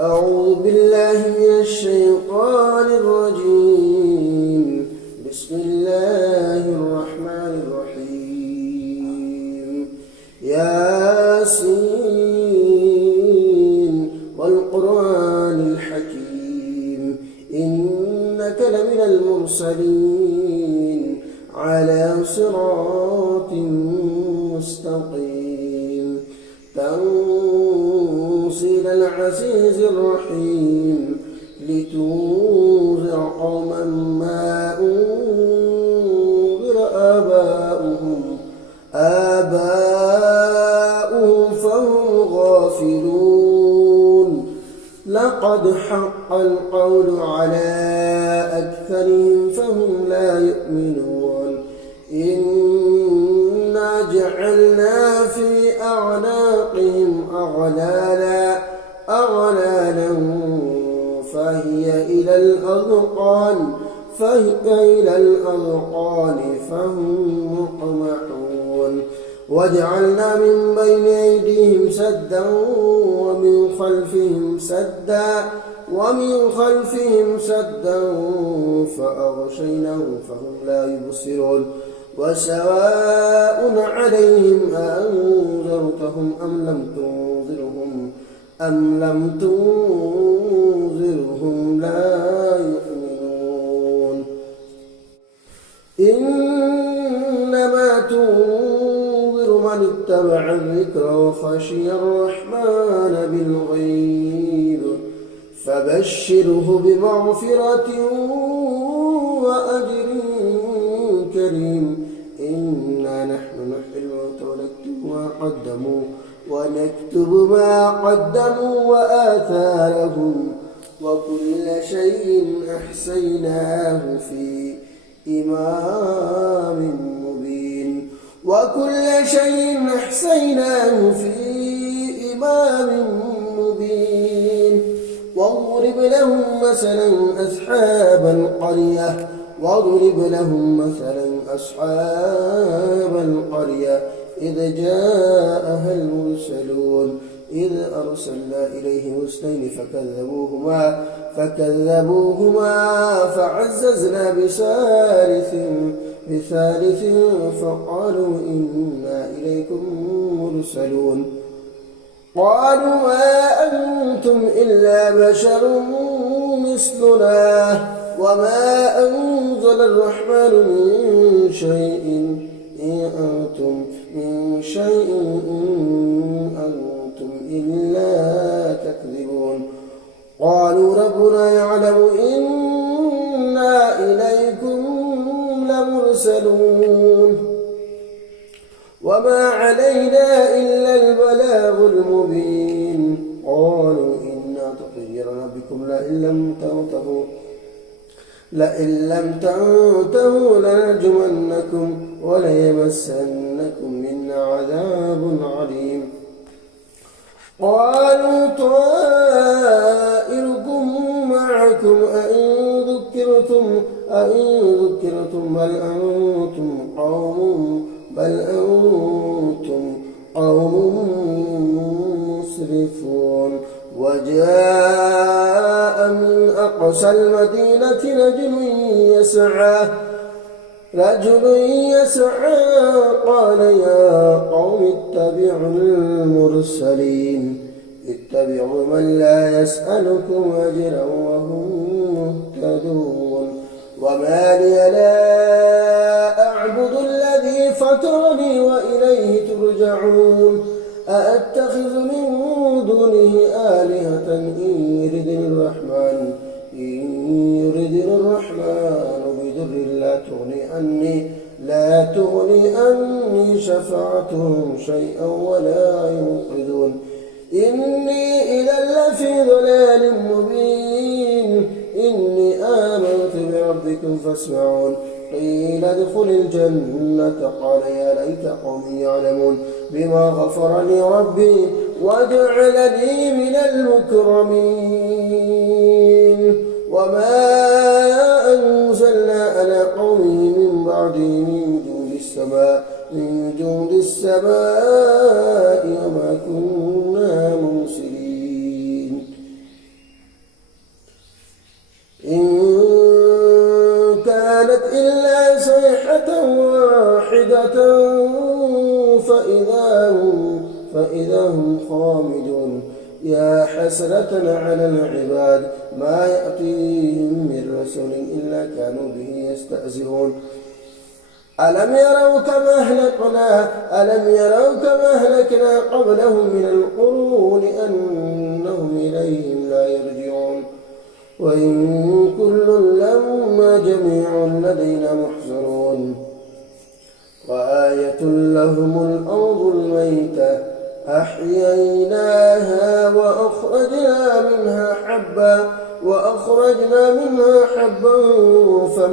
أعوذ بالله من الشيطان الرجيم. بسم الله الرحمن الرحيم. ياسين والقرآن الحكيم إنك لمن المرسلين على صراط مستقيم تنزيل العزيز الرحيم لتنذر قوما ما أنذر آباؤهم فهم غافلون. لقد حق القول على أكثرهم فهم لا يؤمنون. إنا جعلنا في أعناقهم أغلالا فهي إلى الأذقان فهم مقمحون. وجعلنا من بين أيديهم سدا ومن خلفهم سدا فأغشيناهم فهم لا يبصرون. وسواء عليهم أأنذرتهم أم لم تنذرهم لا يؤمنون. إنما تنذر من اتبع الذكر وخشي الرحمن بالغيب فبشره بمغفرة وأجر كريم. إنا نحن نحيي الموتى ونكتب ما قدموا وآثارهم وكل شيء أحصيناه في إمام مبين. واضرب لهم مثلا أصحاب القرية إذ جاءها المرسلون إذ أرسلنا إليهم اثنين فكذبوهما فعززنا بثالث فقالوا إنا إليكم مرسلون. قالوا ما أنتم إلا بشر مثلنا وما أنزل الرحمن من شيء إن أنتم إلا تكذبون. قالوا ربنا يعلم إنا إليكم لمرسلون وما علينا إلا البلاغ المبين. قالوا إنا تطيرنا بكم لئن لم تنتهوا لنرجمنكم وليمسنكم منا عذاب عليم. قالوا طائركم معكم أئن ذكرتم بل أنتم قوم مسرفون. وجاء من أقصى المدينة رجل يسعى قال يا قوم اتبعوا من لا يسألكم أجرا وهم مهتدون. وما لي لا أعبد الذي فطرني وإليه ترجعون. أأتخذ من دونه آلهة إن يرد الرحمن بضر لا تغني عني شفاعتهم شيئا ولا ينقذون. إني إذا لفي ضلال مبين. إني آمنت بربكم فاسمعون. قيل ادخل الجنة قال يا ليت قومي يعلمون بما غفر لي ربي وجعلني من المكرمين. وما أنزلنا على قومه من بعده من جند السماء وما كنا مرسلين. فإذا هم خامدون يا حسرة على العباد ما يأتيهم من رسول إلا كانوا به يستهزئون ألم يروا كما أهلكنا قبلهم من القرون أنهم إليهم لا يرجعون وإن كل لما جميع لدينا محضرون وآية لهم الأرض الميتة أحييناها وأخرجنا منها حبا